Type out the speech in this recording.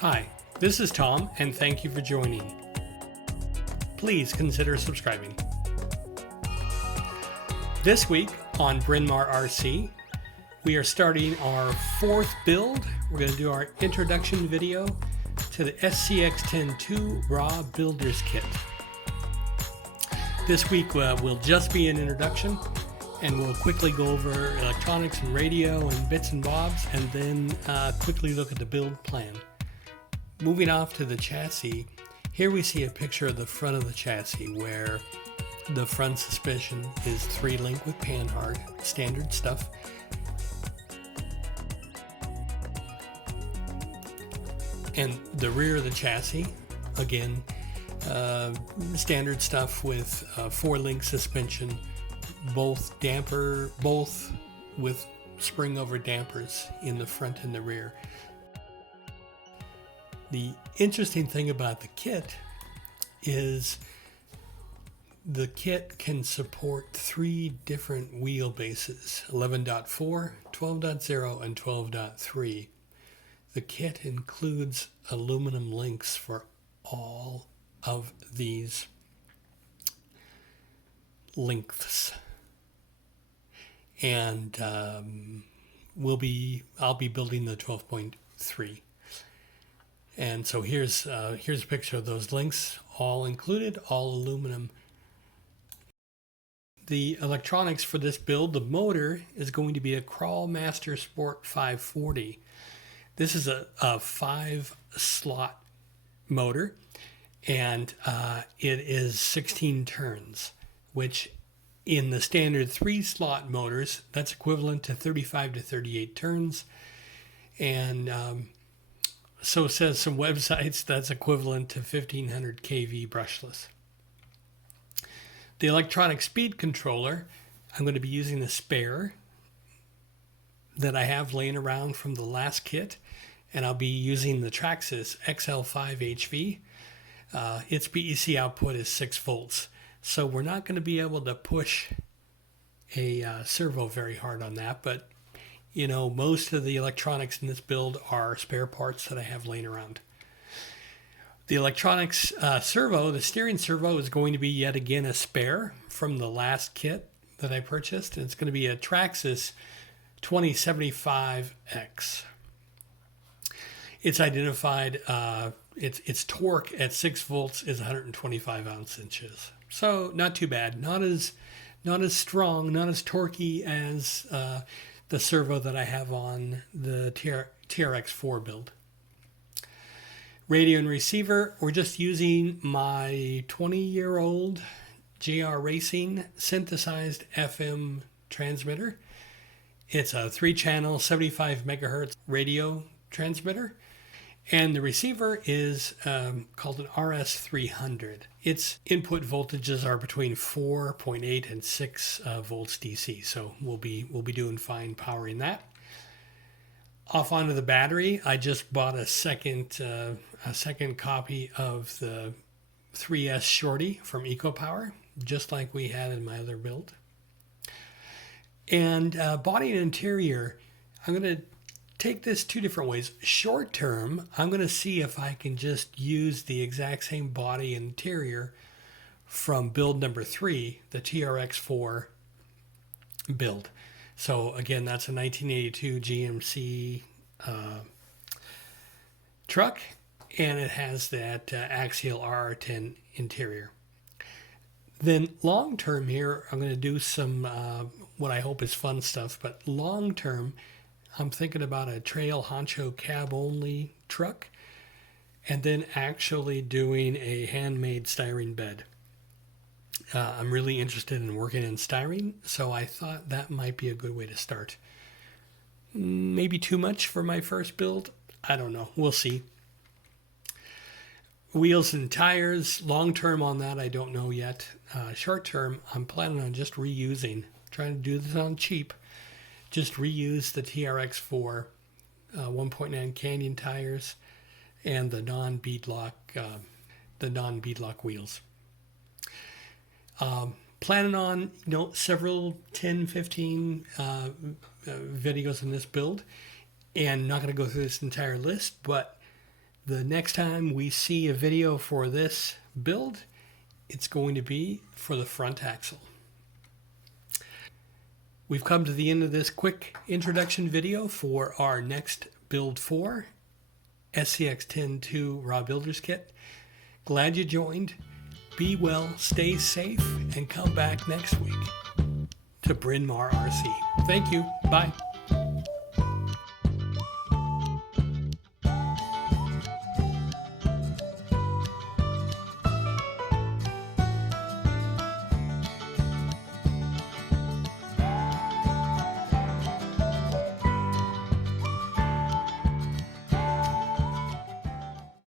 Hi, this is Tom, and thank you for joining. Please consider subscribing. This week on Bryn Mawr RC, we are starting our fourth build. We're going to do our introduction video to the SCX10ii Raw Builder's Kit. This week will just be an introduction, and we'll quickly go over electronics and radio and bits and bobs, and then quickly look at the build plan. Moving off to the chassis, here we see a picture of the front of the chassis where the front suspension is 3-link with panhard, standard stuff. And the rear of the chassis, again, standard stuff with 4-link suspension, both with spring over dampers in the front and the rear. The interesting thing about the kit is the kit can support 3 different wheelbases, 11.4, 12.0, and 12.3. The kit includes aluminum links for all of these lengths. And I'll be building the 12.3. And so here's a picture of those links, all included, all aluminum. The electronics for this build, the motor is going to be a CrawlMaster Sport 540. This is a 5-slot motor, and it is 16 turns, which in the standard 3-slot motors, that's equivalent to 35 to 38 turns. And so says some websites, that's equivalent to 1500 kV brushless. The electronic speed controller, I'm going to be using the spare that I have laying around from the last kit, and I'll be using the Traxxas XL5HV. Its BEC output is 6 volts, so we're not going to be able to push a servo very hard on that, but you know, most of the electronics in this build are spare parts that I have laying around. The electronics servo, the steering servo, is going to be yet again a spare from the last kit that I purchased. And it's going to be a Traxxas 2075X. It's identified, its torque at 6 volts is 125 ounce-inches. So not too bad. Not as strong, not as torquey as the servo that I have on the TRX4 build. Radio and receiver, we're just using my 20-year-old JR Racing synthesized FM transmitter. It's a 3-channel 75 megahertz radio transmitter, and the receiver is called an RS300. Its input voltages are between 4.8 and 6 volts DC, so we'll be doing fine powering that. Off onto the battery, I just bought a second copy of the 3S Shorty from EcoPower, just like we had in my other build. And body and interior, I'm going to take this 2 different ways. Short term, I'm going to see if I can just use the exact same body and interior from build number 3, the TRX4 build. So again, that's a 1982 GMC truck, and it has that axial R10 interior. Then long term here, I'm going to do some what I hope is fun stuff, but long term, I'm thinking about a trail Honcho cab only truck, and then actually doing a handmade styrene bed. I'm really interested in working in styrene, so I thought that might be a good way to start. Maybe too much for my first build. I don't know. We'll see. Wheels and tires, long term on that, I don't know yet. Short term, I'm planning on just reusing, trying to do this on cheap, just reuse the TRX4 1.9 Canyon tires and the non-beadlock wheels. Planning on several 10-15 videos in this build, and not going to go through this entire list, but The next time we see a video for this build, it's going to be for the front axle. We've come to the end of this quick introduction video for our next build for SCX10ii Raw Builders Kit. Glad you joined. Be well, stay safe, and come back next week to Bryn Mawr RC. Thank you. Bye.